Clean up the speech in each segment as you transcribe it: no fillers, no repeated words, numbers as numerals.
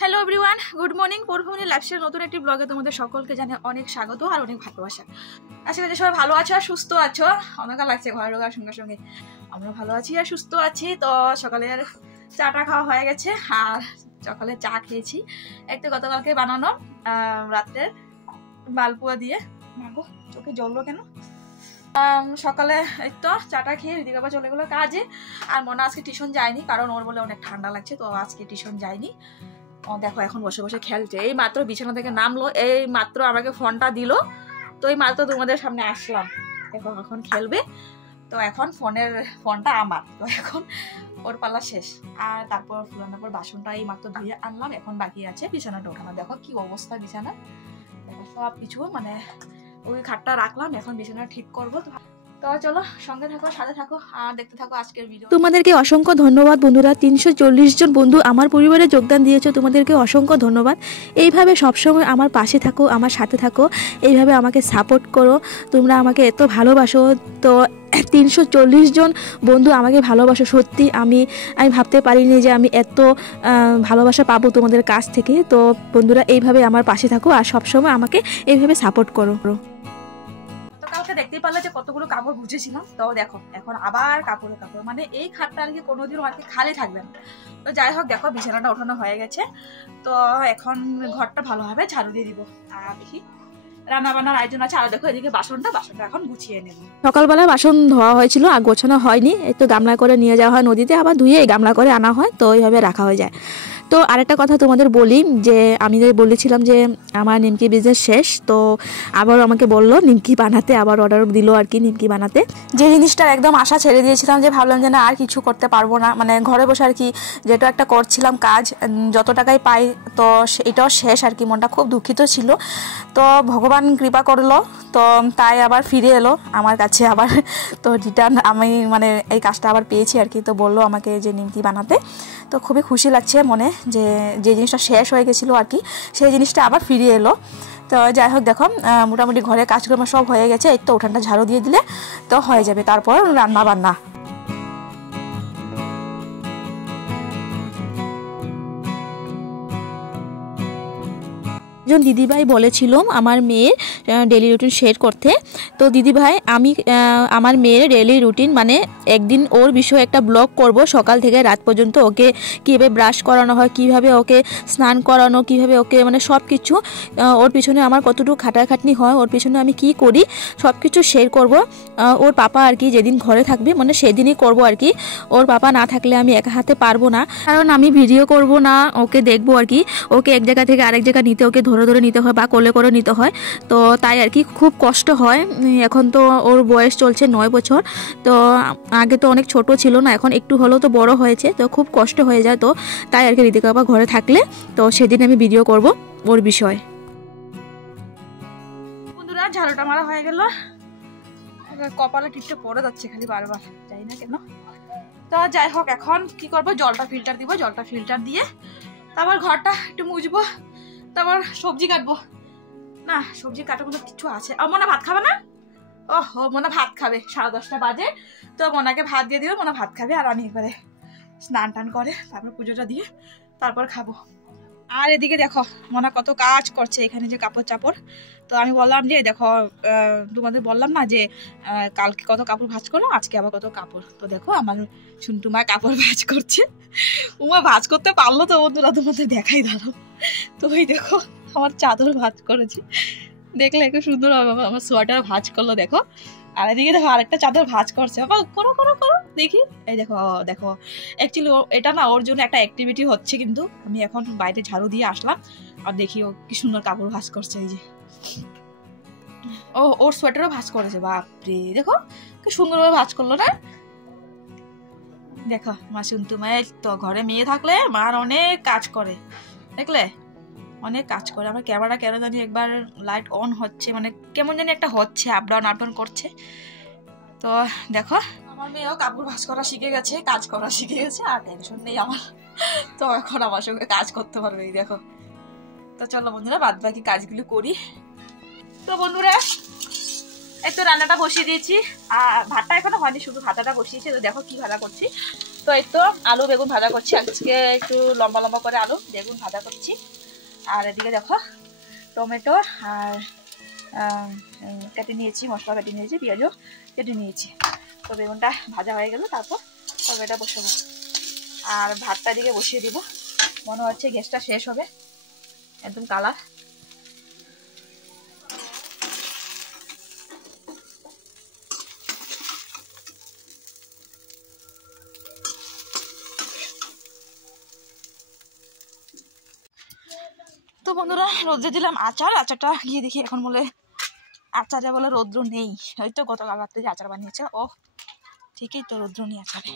Hello everyone, good morning. পৌরভূমি lifestyle নতুন একটি ব্লগে তোমাদের সকলকে জানাই অনেক স্বাগত আর অনেক ভালোবাসা। আশা করি সবাই ভালো আছো আর সুস্থ আছো। অনেক লাগছে ঘরে ঢোকার সঙ্গে সঙ্গে আমরা ভালো আছি আর সুস্থ আছি। তো সকালের চাটা খাওয়া হয়ে গেছে আর সকালে চা খেয়েছি একটু গতকালকে বানানো রাত্রের মালপোয়া দিয়ে। মাগো চোখে জ্বললো কেন? সকালে এই তো চাটা খেয়ে রিদিকা বাবা চলে গেলো কাজে। আর মনে আজকে টিউশন যায়নি, কারণ ওর বলে অনেক ঠান্ডা লাগছে, তো আজকে টিউশন যায়নি। দেখো এখন বসে বসে খেলছে। এই মাত্র বিছানা থেকে নামলো, এই মাত্র আমাকে ফোনটা দিল, তো এই মাত্র তোমাদের সামনে আসলাম। দেখো এখন খেলবে, তো এখন ফোনটা আমার, তো এখন ওর পালা শেষ। আর তারপর ফুলানোর পর বাসনটা এই মাত্র ধুয়ে আনলাম, এখন বাকি আছে বিছানাটা ওঠানো। দেখো কি অবস্থা বিছানা, দেখো সব কিছু মানে ওই খাটটা রাখলাম, এখন বিছানা ঠিক করবো। তো চলো সঙ্গে থাকো, সাথে থাকো আর দেখতে থাকো আজকের ভিডিও। তোমাদেরকে অসংখ্য ধন্যবাদ বন্ধুরা, 340 জন বন্ধু আমার পরিবারে যোগদান দিয়েছো, তোমাদেরকে অসংখ্য ধন্যবাদ। এইভাবে সবসময় আমার পাশে থাকো, আমার সাথে থাকো, এইভাবে আমাকে সাপোর্ট করো। তোমরা আমাকে এত ভালোবাসো, তো 340 জন বন্ধু আমাকে ভালোবাসো। সত্যি আমি ভাবতে পারিনি যে আমি এত ভালোবাসা পাবো তোমাদের কাছ থেকে। তো বন্ধুরা এইভাবে আমার পাশে থাকো আর সবসময় আমাকে এইভাবে সাপোর্ট করো। কালকে দেখতেই পারলে যে কতগুলো কাপড় গুছিয়েছিলাম, তো দেখো এখন আবার কাপড় মানে এই খাটটা আর কি কোনোদিনও আর কি খালি থাকবে না। তো যাই হোক দেখো বিছানাটা ওঠানো হয়ে গেছে, তো এখন ঘরটা ভালোভাবে ঝাড়ু দিয়ে দিব। আর দেখি রান্না বান্নার আয়োজন আছে। আর দেখো এদিকে বাসনটা এখন গুছিয়ে নেব। সকালবেলায় বাসন ধোয়া হয়েছিল আর গোছানো হয়নি, একটু গামলা করে নিয়ে যাওয়া হয় নদীতে, আবার ধুয়ে গামলা করে আনা হয়, তো এইভাবে রাখা হয়ে যায়। তো আরেকটা কথা তোমাদের বলি, যে আমি বলেছিলাম যে আমার নিমকি বিজনেস শেষ, তো আবার আমাকে বললো নিমকি বানাতে, আবার অর্ডার দিল আর কি নিমকি বানাতে। যে জিনিসটার একদম আশা ছেড়ে দিয়েছিলাম, যে ভাবলাম যে না আর কিছু করতে পারবো না, মানে ঘরে বসে আর কি যেটা একটা করছিলাম কাজ, যত টাকাই পাই, তো এটাও শেষ আর কি। মনটা খুব দুঃখিত ছিল, তো ভগবান কৃপা করলো, তো তাই আবার ফিরে এলো আমার কাছে আবার। তো রিটার্ন আমি মানে এই কাজটা আবার পেয়েছি আর কি। তো বললো আমাকে যে নিমকি বানাতে, তো খুবই খুশি লাগছে মনে, যে জিনিসটা শেষ হয়ে গেছিলো আর কি, সেই জিনিসটা আবার ফিরে এলো। তো যাই হোক দেখো মোটামুটি ঘরের কাজকর্ম সব হয়ে গেছে, এই তো উঠানটা ঝাড়ু দিয়ে দিলে তো হয়ে যাবে, তারপর রান্না বান্না। একজন দিদিভাই বলেছিল আমার মেয়ের ডেলি রুটিন শেয়ার করতে। তো দিদিভাই আমি আমার মেয়ের ডেলি রুটিন মানে একদিন ওর বিষয়ে একটা ব্লগ করব, সকাল থেকে রাত পর্যন্ত ওকে কীভাবে ব্রাশ করানো হয়, কিভাবে ওকে স্নান করানো, কিভাবে ওকে মানে সব কিছু, ওর পিছনে আমার কতটুকু খাটাখাটনি হয়, ওর পিছনে আমি কি করি সব কিছু শেয়ার করব। ওর পাপা আর কি যেদিন ঘরে থাকবে মানে সেদিনই করব আর কি। ওর পাপা না থাকলে আমি একা হাতে পারবো না, কারণ আমি ভিডিও করব না, ওকে দেখবো আর কি। ওকে এক জায়গা থেকে আরেক জায়গা নিতে ওকে ধরে ধরে নিতে হয় বা কোলে করে নিতে হয়, তো তাই আর কি খুব কষ্ট হয়। এখন তো ওর বয়স চলছে 9 বছর, তো আগে তো অনেক ছোট ছিল না, এখন একটু হলেও তো বড় হয়েছে, তো খুব কষ্ট হয়ে যায়। তো তাই আর কি ঋতিকা বাবা ঘরে থাকলে তো সেদিন আমি ভিডিও করব ওর বিষয়। বন্ধুরা ঝাড়ুটা মারা হয়ে গেল, কপালে টিপটা পড়ে যাচ্ছে খালি বারবার, যাই না কেন। তো যাই হোক এখন কি করবো, জলটা ফিল্টার দিব, জলটা ফিল্টার দিয়ে তারপর ঘরটা একটু মুছবো, তারপর সবজি কাটবো। না সবজি কাটার মতো কিছু আছে। আর মনে ভাত খাবে না? ওহো মনে ভাত খাবে, 10:30 বাজে, তো মনাকে ভাত দিয়ে দিবে, মনে ভাত খাবে, আর আমি একবারে স্নান টান করে তারপর পুজোটা দিয়ে তারপর খাবো। আর এদিকে দেখো মনা কত কাজ করছে, এখানে যে কাপড় চাপড়, তো আমি বললাম যে দেখো তোমাদের বললাম না যে কালকে কত কাপড় ভাঁজ করলাম, আজকে আবার কত কাপড়। তো দেখো আমার শুনটুমা কাপড় ভাঁজ করছে, উমা ভাঁজ করতে পারলো তো বন্ধুরা, তোমাদের দেখাই দাঁড়ো। তো ওই দেখো আমার চাদর ভাঁজ করেছে, দেখলে একটু সুন্দর হবে। আমার সোয়েটার ভাঁজ করলো দেখো, আর এদিকে দেখো আরেকটা চাদর ভাঁজ করছে, বাবা করো করো করো দেখি। এই দেখো দেখো অ্যাকচুয়ালি এটা না ওর জন্য একটা অ্যাক্টিভিটি হচ্ছে, কিন্তু আমি এখন বাইরে ঝাড়ু দিয়ে আসলাম আর দেখি ও কি সুন্দর কাপড় ভাঁজ করছে। এই যে ওর সোয়েটারও ভাঁজ করেছে, বাপরে দেখো কি সুন্দরভাবে ভাঁজ করলো না। দেখো মা শুনতু মায়ের তো ঘরে মেয়ে থাকলে মার অনেক কাজ করে, দেখলে অনেক কাজ করে। আমার ক্যামেরা কেন জানি একবার লাইট অন হচ্ছে, মানে কেমন জানি একটা হচ্ছে, আপ ডাউন করছে। তো দেখো আমার মেয়েও কাপড় ভাঁজ করা শিখে গেছে, কাজ করা শিখে গেছে, আর টেনশন নেই আমার। তো এখন আমার সঙ্গে কাজ করতে পারবে, এই দেখো। তো চলো বন্ধুরা বাদ বাকি কাজগুলো করি। তো বন্ধুরা এই তো রান্নাটা বসিয়ে দিয়েছি, আর ভাতটা এখনো হয়নি, শুধু ভাতাটা বসিয়েছি। তো দেখো কি ভাজা করছি। তো এই তো আলু বেগুন ভাজা করছি, আজকে একটু লম্বা লম্বা করে আলু বেগুন ভাজা করছি। আর এদিকে দেখো টমেটো আর কেটে নিয়েছি, মশলা কেটে নিয়েছি, পেঁয়াজও কেটে নিয়েছি। তো বেগুনটা ভাজা হয়ে গেল, তারপর তরকারিটা বসাবো। আর ভাতটা দিকে বসিয়ে দিব, মনে হচ্ছে গ্যাসটা শেষ হবে, একদম কালার। তো বন্ধুরা রোদ্রে দিলাম আচারটা গিয়ে দেখি এখন বলে আচারে বলে রৌদ্র নেই। হয়তো গতকাল রাত্রে যে আচার বানিয়েছে, ও ঠিকই তো রৌদ্র নেই আচারে।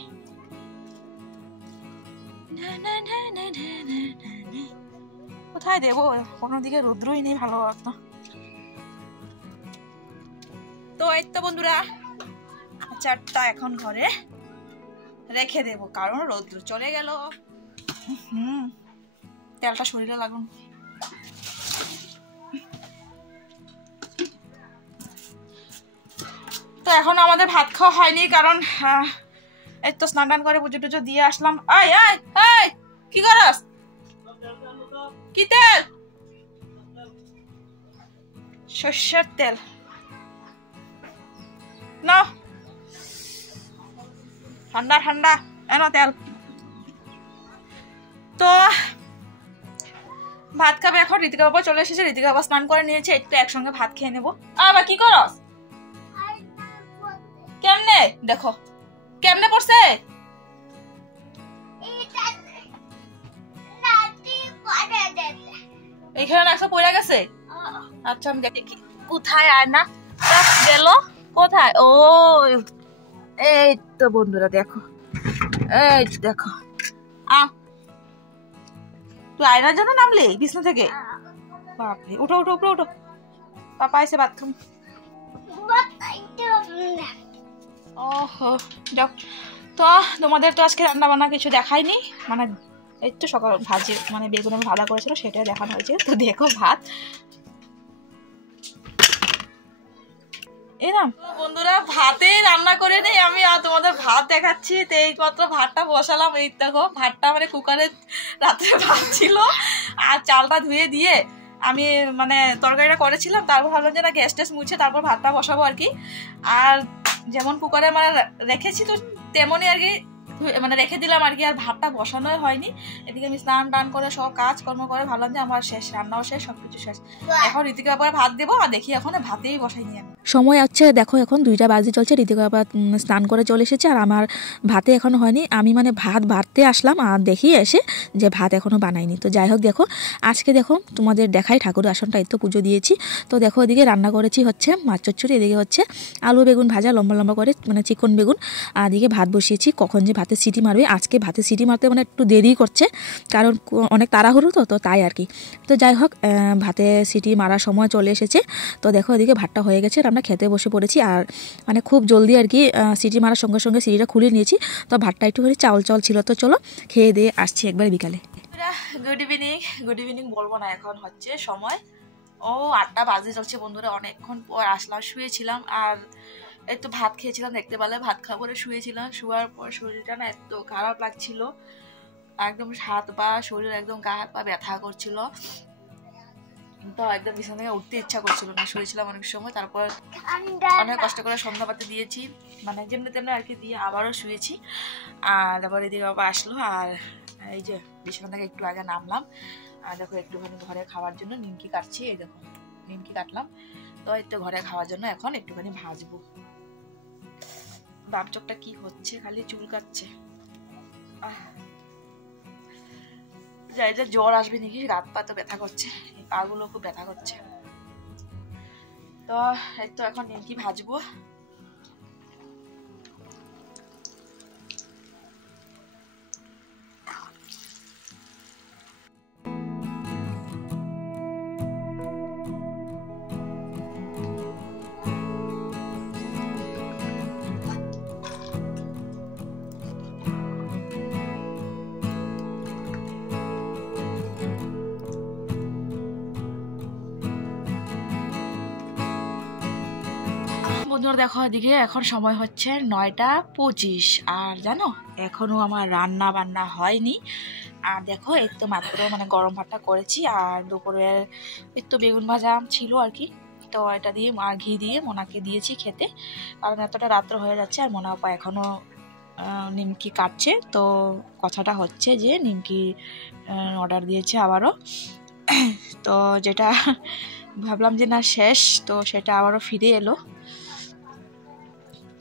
কোথায় দেবো, কোনো দিকে রৌদ্রই নেই ভালো একটা। তো এই তো বন্ধুরা আচারটা এখন ঘরে রেখে দেবো, কারণ রৌদ্র চলে গেল। তেলটা শরীরে লাগুন। তো এখন আমাদের ভাত খাওয়া হয়নি, কারণ এই তো স্নান টান করে পুজো টুজো দিয়ে আসলাম। কি করস? কি তেল? সর্ষের তেল না, ঠান্ডা ঠান্ডা এনো তেল। তো ভাত খাবে এখন। ঋতিকা বাবা চলে এসেছে, ঋতিকা বাবা স্নান করে নিয়েছে, একটু একসঙ্গে ভাত খেয়ে নেবো। আবার কি করস? কেমনে দেখো কেমনে পড়ছে, এইখানে একশো পড়ে গেছে। আচ্ছা আমি দেখি কোথায়, আর না গেল কোথায়। ও এই তো বন্ধুরা দেখো, এই দেখো তুই আয়নার জন্য নামলি বিছনা থেকে? বাপরে, উঠো উঠো উপরে উঠো, পাপা এসে ভাত খাম। ওহো যাও। তো তোমাদের তো আজকে রান্না বান্না কিছু দেখাইনি, মানে এই তো সকাল ভাজি মানে বেগুন ভাজা করেছিল সেটাই দেখানো হয়েছে। তো দেখো ভাত এরম বন্ধুরা, ভাতে রান্না করে নেই আমি, আর তোমাদের ভাত দেখাচ্ছি। তো এই মাত্র ভাতটা বসালাম, এই দেখো ভাতটা মানে কুকারে রাত্রে ভাত ছিল, আর চালটা ধুয়ে দিয়ে আমি মানে তরকারিটা করেছিলাম, তারপর ভাবলাম যে না গ্যাস ট্যাস মুছে তারপর ভাতটা বসাবো আর কি। আর যেমন কুকারে মানে রেখেছি তো তেমনই আর কি মানে রেখে দিলাম আর কি, আর ভাতটা বসানোই হয়নি। এদিকে আমি স্নান টান করে সব কাজ কর্ম করে ভাবলাম যে আমার শেষ, রান্নাও শেষ, সবকিছু শেষ। এখন ঋতিকা পরে ভাত দেবো, আর দেখি এখন ভাতেই বসাই নি আমি। সময় আছে দেখো, এখন 2টা বাজে চলছে। ঋতিকা বাবা স্নান করে চলে এসেছে, আর আমার ভাতে এখনো হয়নি। আমি মানে ভাত বাড়তে আসলাম, আর দেখি এসে যে ভাত এখনো বানাইনি। তো যাই হোক দেখো, আজকে দেখো তোমাদের দেখাই ঠাকুর আসনটা এই তো পুজো দিয়েছি। তো দেখো এদিকে রান্না করেছি হচ্ছে মাছ চচ্চড়ি, এদিকে হচ্ছে আলু বেগুন ভাজা লম্বা লম্বা করে মানে চিকন বেগুন, আর এদিকে ভাত বসিয়েছি। কখন যে ভাতে সিটি মারবে, আজকে ভাতে সিটি মারতে মানে একটু দেরি করছে, কারণ অনেক তাড়াহুড়ো তো তাই আর কি। তো যাই হোক ভাতে সিটি মারার সময় চলে এসেছে। তো দেখো এদিকে ভাতটা হয়ে গেছে, আমরা খেতে বসে পড়েছি। আর মানে খুব জলদি আর কি সিটি মারার সঙ্গে সঙ্গে সিটিটা খুলে নিয়েছি। তো ভাতটা একটুখানি চাউল ছিল। তো চলো খেয়ে দিয়ে আসছি একবার বিকালে। গুড ইভিনিং, গুড ইভিনিং বলবো না, এখন হচ্ছে সময় 8টা বাজে চলছে বন্ধুরা। অনেকক্ষণ পর আসলাম, শুয়েছিলাম, আর এই তো ভাত খেয়েছিলাম, দেখতে পেলে ভাত খাওয়া পরে শুয়েছিলাম। শুয়ার পর শরীরটা না এত খারাপ লাগছিল, একদম হাত পা শরীর একদম গা হাত পা ব্যথা করছিল, তো একদম বিছানা থেকে উঠতে ইচ্ছা করছিল না। শুয়েছিলাম অনেক সময়, তারপর অনেক কষ্ট করে সন্ধ্যাবাতি দিয়েছি, মানে যেমনি তেমনি আর কি দিয়ে আবারও শুয়েছি। আর তারপর এদিকে বাবা আসলো, আর এই যে বিছানা থেকে একটু আগে নামলাম। আর দেখো একটুখানি ঘরে খাওয়ার জন্য নিমকি কাটছি, এই দেখো নিমকি কাটলাম। তো এই তো ঘরে খাওয়ার জন্য এখন একটুখানি ভাজবো। বাপ চোখটা কি হচ্ছে, খালি চুল কাটছে। যাই যে জ্বর আসবে নাকি, রাত পা তো ব্যথা করছে, এই পা গুলো খুব ব্যথা করছে। তো এই তো এখন নিমকি ভাজবো। বন্ধুরা দেখো এদিকে এখন সময় হচ্ছে 9টা 25, আর জানো এখনো আমার রান্না বান্না হয়নি। আর দেখো এই তো মাত্র মানে গরম ভাতটা করেছি, আর দুপুরের এই তো বেগুন ভাজা ছিল আর কি। তো এটা দিয়ে আর ঘি দিয়ে মোনাকে দিয়েছি খেতে, কারণ এতটা রাত্র হয়ে যাচ্ছে আর মোনা আপা এখনো নিমকি কাটছে। তো কথাটা হচ্ছে যে নিমকি অর্ডার দিয়েছে আবারও। তো যেটা ভাবলাম যে না শেষ, তো সেটা আবারও ফিরে এলো।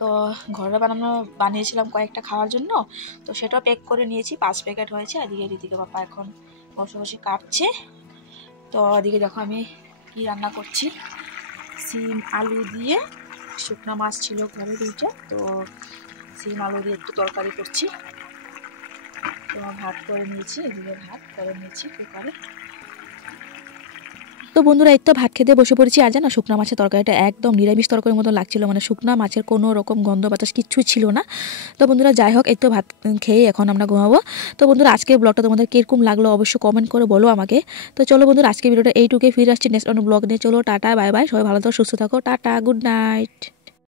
তো ঘরে বানিয়েছিলাম কয়েকটা খাওয়ার জন্য, তো সেটাও প্যাক করে নিয়েছি, 5 প্যাকেট হয়েছে। এদিকে ঋতিকা পাপা এখন বসে বসে কাটছে। তো এদিকে দেখো আমি কি রান্না করছি, সিম আলু দিয়ে, শুকনো মাছ ছিল ঘরে 2টা, তো সিম আলু দিয়ে একটু তরকারি করছি। তো ভাত করে নিয়েছি, এদিকে ভাত করে নিয়েছি কুকারে। তো বন্ধুরা এই তো ভাত খেতে বসে পড়েছি। আর জানো শুকনা মাছের তরকারিটা একদম নিরামিষ তরকারির মতো লাগছিল, মানে শুকনা মাছের কোনো রকম গন্ধ বাতাস কিচ্ছুই ছিল না। তো বন্ধুরা যাই হোক এই তো ভাত খেয়ে এখন আমরা ঘুমাবো। তো বন্ধুরা আজকের ব্লগটা তোমাদের কিরকম লাগলো অবশ্যই কমেন্ট করে বলো আমাকে। তো চলো বন্ধুরা আজকে ভিডিওটা এইটুকুই, ফিরে আসছি নেক্সট অন্য ব্লগ নিয়ে। চলো টাটা বাই বাই, সবাই ভালো থাকো সুস্থ থাকো, টাটা গুড নাইট।